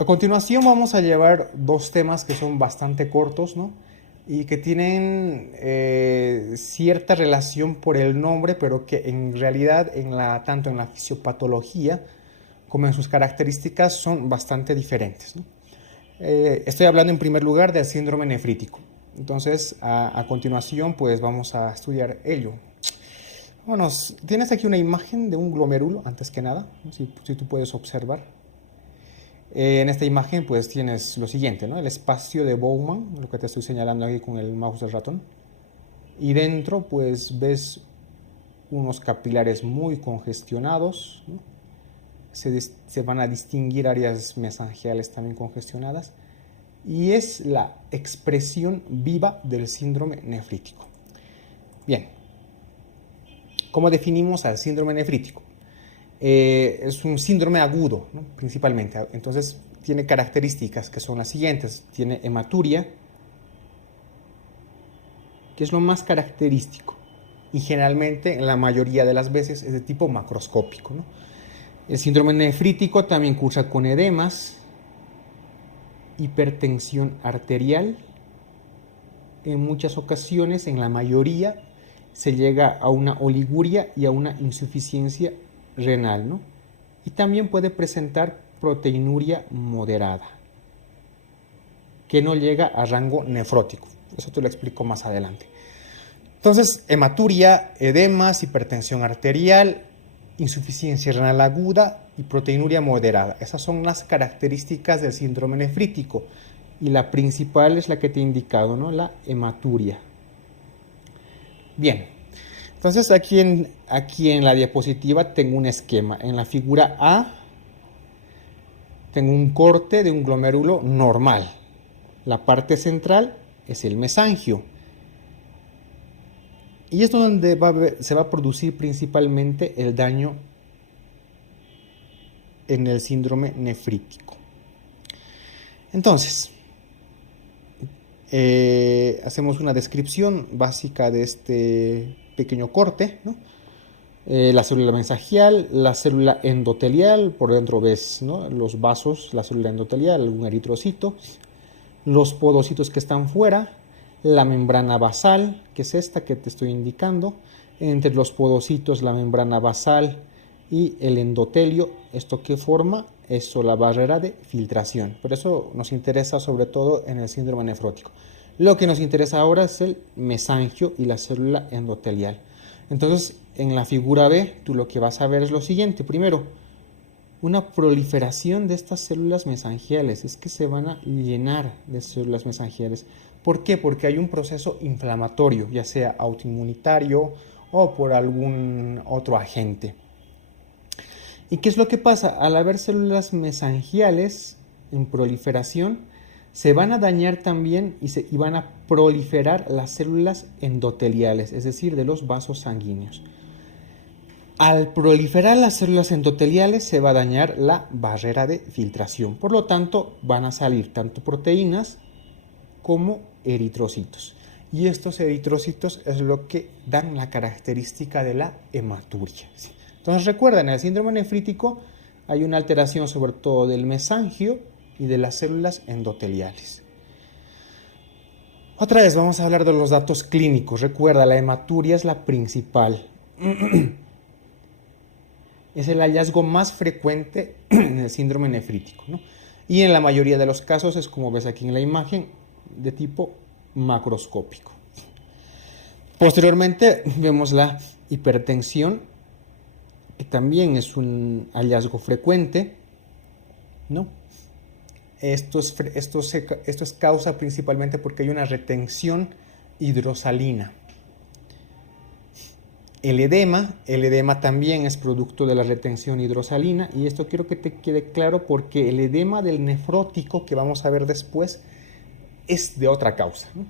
A continuación vamos a llevar dos temas que son bastante cortos, ¿no? Y que tienen cierta relación por el nombre, pero que en realidad tanto en la fisiopatología como en sus características son bastante diferentes, ¿no? Estoy hablando en primer lugar del síndrome nefrítico. Entonces, a continuación, pues vamos a estudiar ello. Bueno, tienes aquí una imagen de un glomérulo, antes que nada, ¿no? Si tú puedes observar. En esta imagen pues tienes lo siguiente, ¿no? El espacio de Bowman, lo que te estoy señalando aquí con el mouse del ratón. Y dentro pues ves unos capilares muy congestionados, ¿no? Se van a distinguir áreas mesangiales también congestionadas. Y es la expresión viva del síndrome nefrítico. Bien, ¿cómo definimos al síndrome nefrítico? Es un síndrome agudo, ¿no? Principalmente. Entonces tiene características que son las siguientes. Tiene hematuria, que es lo más característico, y generalmente en la mayoría de las veces es de tipo macroscópico, ¿no? El síndrome nefrítico también cursa con edemas, hipertensión arterial. En muchas ocasiones, en la mayoría, se llega a una oliguria y a una insuficiencia renal, ¿no? Y también puede presentar proteinuria moderada, que no llega a rango nefrótico. Eso te lo explico más adelante. Entonces, hematuria, edemas, hipertensión arterial, insuficiencia renal aguda y proteinuria moderada. Esas son las características del síndrome nefrítico. Y la principal es la que te he indicado, ¿no? La hematuria. Bien, entonces aquí en la diapositiva tengo un esquema. En la figura A tengo un corte de un glomérulo normal. La parte central es el mesangio. Y esto es donde se va a producir principalmente el daño en el síndrome nefrítico. Entonces, hacemos una descripción básica de este pequeño corte, ¿no? La célula mesangial, la célula endotelial, por dentro ves, ¿no? Los vasos, la célula endotelial, algún eritrocito, los podocitos que están fuera, la membrana basal, que es esta que te estoy indicando, entre los podocitos, la membrana basal y el endotelio, ¿esto qué forma? Eso, la barrera de filtración. Por eso nos interesa sobre todo en el síndrome nefrótico. Lo que nos interesa ahora es el mesangio y la célula endotelial. Entonces, en la figura B, tú lo que vas a ver es lo siguiente. Primero, una proliferación de estas células mesangiales. Es que se van a llenar de células mesangiales. ¿Por qué? Porque hay un proceso inflamatorio, ya sea autoinmunitario o por algún otro agente. ¿Y qué es lo que pasa? Al haber células mesangiales en proliferación, se van a dañar también y van a proliferar las células endoteliales, es decir, de los vasos sanguíneos. Al proliferar las células endoteliales se va a dañar la barrera de filtración. Por lo tanto, van a salir tanto proteínas como eritrocitos. Y estos eritrocitos es lo que dan la característica de la hematuria. Entonces recuerda, en el síndrome nefrítico hay una alteración sobre todo del mesangio y de las células endoteliales. Otra vez vamos a hablar de los datos clínicos. Recuerda, la hematuria es la principal. Es el hallazgo más frecuente en el síndrome nefrítico, ¿no? Y en la mayoría de los casos es, como ves aquí en la imagen, de tipo macroscópico. Posteriormente vemos la hipertensión, que también es un hallazgo frecuente, ¿no? Esto es causa principalmente porque hay una retención hidrosalina. El edema también es producto de la retención hidrosalina, y esto quiero que te quede claro porque el edema del nefrótico que vamos a ver después es de otra causa, ¿no?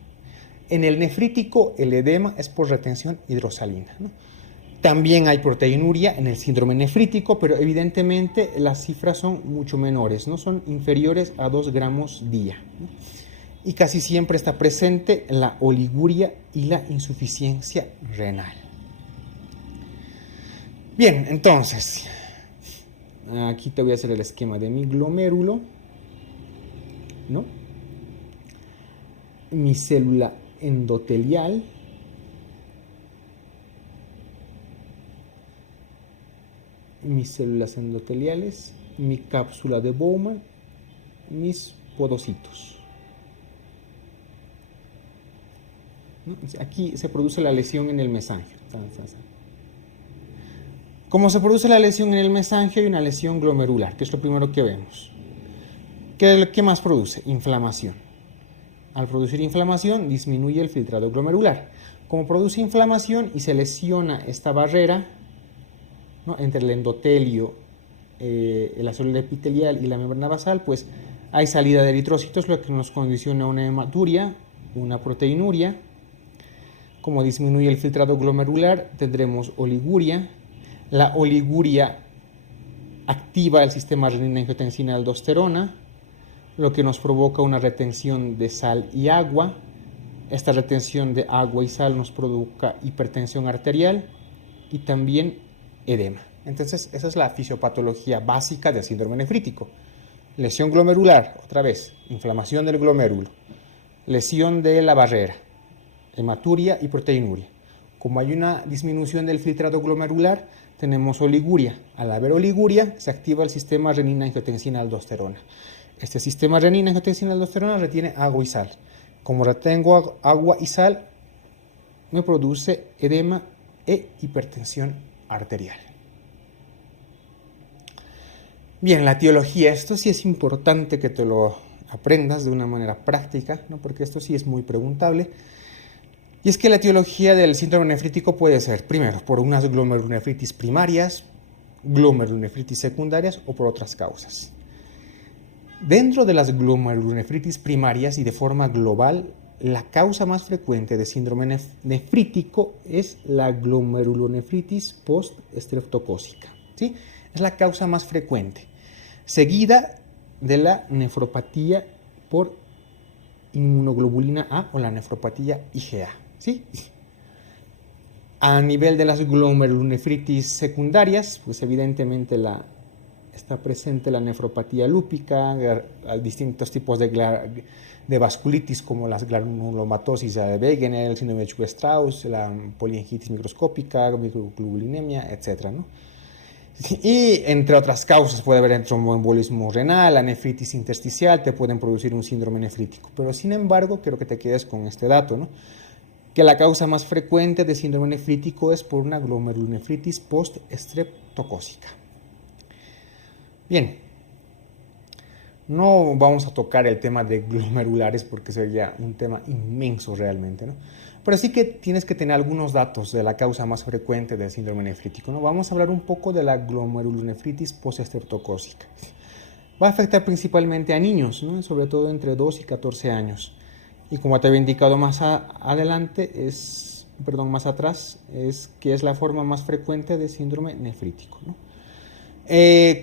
En el nefrítico el edema es por retención hidrosalina, ¿no? También hay proteinuria en el síndrome nefrítico, pero evidentemente las cifras son mucho menores, no son inferiores a 2 gramos día, ¿no? Y casi siempre está presente la oliguria y la insuficiencia renal. Bien, entonces, aquí te voy a hacer el esquema de mi glomérulo. ¿no? Mi célula endotelial, mis células endoteliales, mi cápsula de Bowman, mis podocitos. ¿No? Aquí se produce la lesión en el mesangio. Como se produce la lesión en el mesangio, hay una lesión glomerular, que es lo primero que vemos. ¿Qué más produce? Inflamación. Al producir inflamación, disminuye el filtrado glomerular. Como produce inflamación y se lesiona esta barrera, ¿no?, entre el endotelio, la célula epitelial y la membrana basal, pues hay salida de eritrocitos, lo que nos condiciona una hematuria, una proteinuria. Como disminuye el filtrado glomerular, tendremos oliguria. La oliguria activa el sistema renina-angiotensina-aldosterona, lo que nos provoca una retención de sal y agua. Esta retención de agua y sal nos provoca hipertensión arterial y también edema. Entonces, esa es la fisiopatología básica del síndrome nefrítico. Lesión glomerular, otra vez, inflamación del glomérulo, lesión de la barrera, hematuria y proteinuria. Como hay una disminución del filtrado glomerular, tenemos oliguria. Al haber oliguria, se activa el sistema renina-angiotensina-aldosterona. Este sistema renina-angiotensina-aldosterona retiene agua y sal. Como retengo agua y sal, me produce edema e hipertensión arterial. Bien, la etiología, esto sí es importante que te lo aprendas de una manera práctica, ¿no?, porque esto sí es muy preguntable. Y es que la etiología del síndrome nefrítico puede ser, primero, por unas glomerulonefritis primarias, glomerulonefritis secundarias o por otras causas. Dentro de las glomerulonefritis primarias y de forma global, la causa más frecuente de síndrome nefrítico es la glomerulonefritis post-estreptocócica, ¿sí? Es la causa más frecuente, seguida de la nefropatía por inmunoglobulina A o la nefropatía IgA, ¿sí? A nivel de las glomerulonefritis secundarias, pues evidentemente está presente la nefropatía lúpica, distintos tipos de vasculitis como las granulomatosis de Wegener, el síndrome de Church-Strauss, la poliangitis microscópica, microglobulinemia, etc., ¿no? Y entre otras causas puede haber tromboembolismo renal, la nefritis intersticial, te pueden producir un síndrome nefrítico. Pero sin embargo, quiero que te quedes con este dato, ¿no?, que la causa más frecuente de síndrome nefrítico es por una glomerulonefritis post-estreptocócica. Bien, no vamos a tocar el tema de glomerulares porque sería un tema inmenso realmente, ¿no? Pero sí que tienes que tener algunos datos de la causa más frecuente del síndrome nefrítico, ¿no? Vamos a hablar un poco de la glomerulonefritis postestreptocócica. Va a afectar principalmente a niños, ¿no?, sobre todo entre 2 y 14 años. Y como te había indicado más atrás, es que es la forma más frecuente de síndrome nefrítico, ¿no?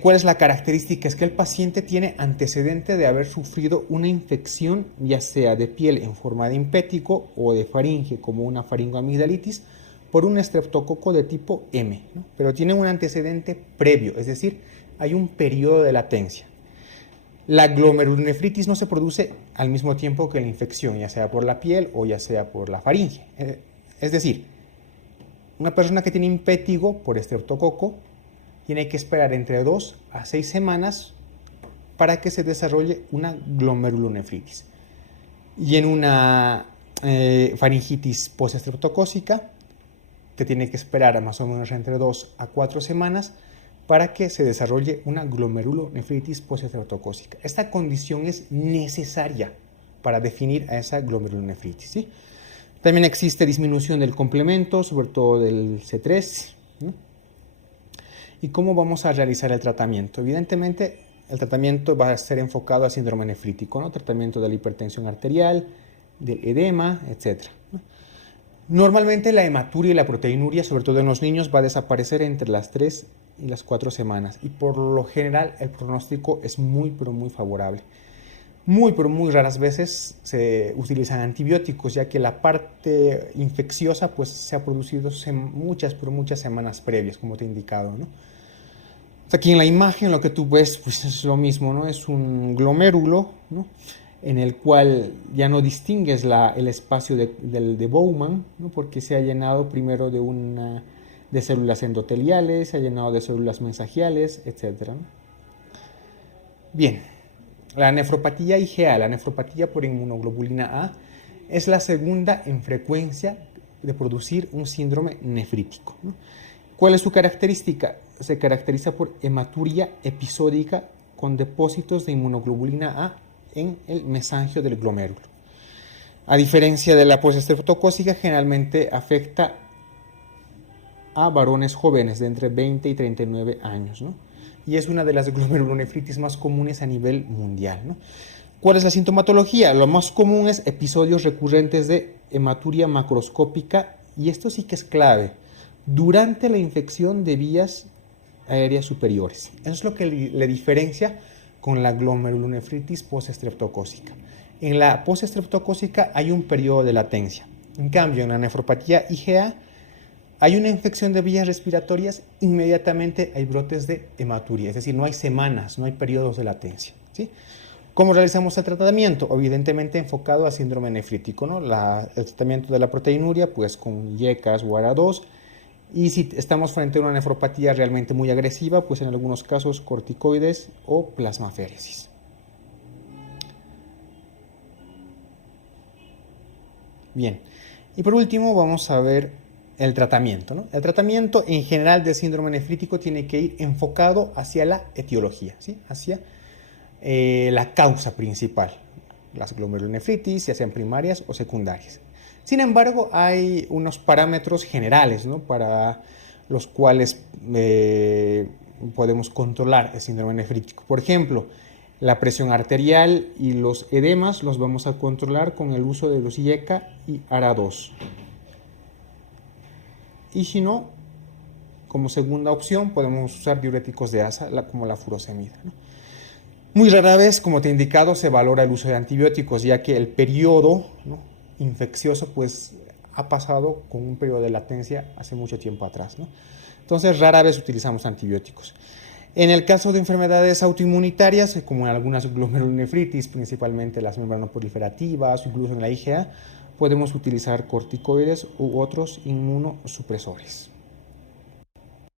¿Cuál es la característica? Es que el paciente tiene antecedente de haber sufrido una infección, ya sea de piel en forma de impético o de faringe, como una faringoamigdalitis, por un estreptococo de tipo M, ¿no? Pero tiene un antecedente previo, es decir, hay un periodo de latencia. La glomerulonefritis no se produce al mismo tiempo que la infección, ya sea por la piel o ya sea por la faringe. Es decir, una persona que tiene impétigo por estreptococo tiene que esperar entre 2 a 6 semanas para que se desarrolle una glomerulonefritis. Y en una faringitis postestreptocócica te tiene que esperar más o menos entre 2 a 4 semanas para que se desarrolle una glomerulonefritis postestreptocócica. Esta condición es necesaria para definir a esa glomerulonefritis, ¿sí? También existe disminución del complemento, sobre todo del C3, ¿no? ¿Y cómo vamos a realizar el tratamiento? Evidentemente, el tratamiento va a ser enfocado al síndrome nefrítico, ¿no? Tratamiento de la hipertensión arterial, del edema, etc., ¿no? Normalmente la hematuria y la proteinuria, sobre todo en los niños, va a desaparecer entre las 3 y las 4 semanas. Y por lo general el pronóstico es muy, pero muy favorable. Muy, pero muy raras veces se utilizan antibióticos, ya que la parte infecciosa pues, se ha producido muchas semanas previas, como te he indicado, ¿no? Aquí en la imagen lo que tú ves pues, es lo mismo, ¿no? Es un glomérulo, ¿no? en el cual ya no distingues el espacio de Bowman, ¿no? Porque se ha llenado primero de células endoteliales, se ha llenado de células mensagiales, etc. Bien, la nefropatía IgA, la nefropatía por inmunoglobulina A, es la segunda en frecuencia de producir un síndrome nefrítico, ¿no? ¿Cuál es su característica? Se caracteriza por hematuria episódica con depósitos de inmunoglobulina A en el mesangio del glomérulo. A diferencia de la postestreptocócica, generalmente afecta a varones jóvenes de entre 20 y 39 años, ¿no? Y es una de las glomerulonefritis más comunes a nivel mundial, ¿no? ¿Cuál es la sintomatología? Lo más común es episodios recurrentes de hematuria macroscópica, y esto sí que es clave, durante la infección de vías aéreas superiores. Eso es lo que le diferencia con la glomerulonefritis postestreptocócica. En la postestreptocócica hay un periodo de latencia. En cambio, en la nefropatía IgA hay una infección de vías respiratorias, inmediatamente hay brotes de hematuria, es decir, no hay semanas, no hay periodos de latencia, ¿sí? ¿Cómo realizamos el tratamiento? Evidentemente enfocado a síndrome nefrítico, ¿no? El tratamiento de la proteinuria, pues con IECAS o ARA2. Y si estamos frente a una nefropatía realmente muy agresiva, pues en algunos casos corticoides o plasmaféresis. Bien, y por último vamos a ver el tratamiento, ¿no? El tratamiento en general del síndrome nefrítico tiene que ir enfocado hacia la etiología, ¿sí? Hacia la causa principal, las glomerulonefritis, ya sean primarias o secundarias. Sin embargo, hay unos parámetros generales, ¿no? Para los cuales podemos controlar el síndrome nefrítico. Por ejemplo, la presión arterial y los edemas los vamos a controlar con el uso de los IECA y ARA2. Y si no, como segunda opción, podemos usar diuréticos de asa como la furosemida, ¿no? Muy rara vez, como te he indicado, se valora el uso de antibióticos, ya que el periodo, ¿no?, infeccioso pues ha pasado con un periodo de latencia hace mucho tiempo atrás, ¿no? Entonces rara vez utilizamos antibióticos. En el caso de enfermedades autoinmunitarias, como en algunas glomerulonefritis, principalmente las membranoproliferativas o incluso en la IgA, podemos utilizar corticoides u otros inmunosupresores.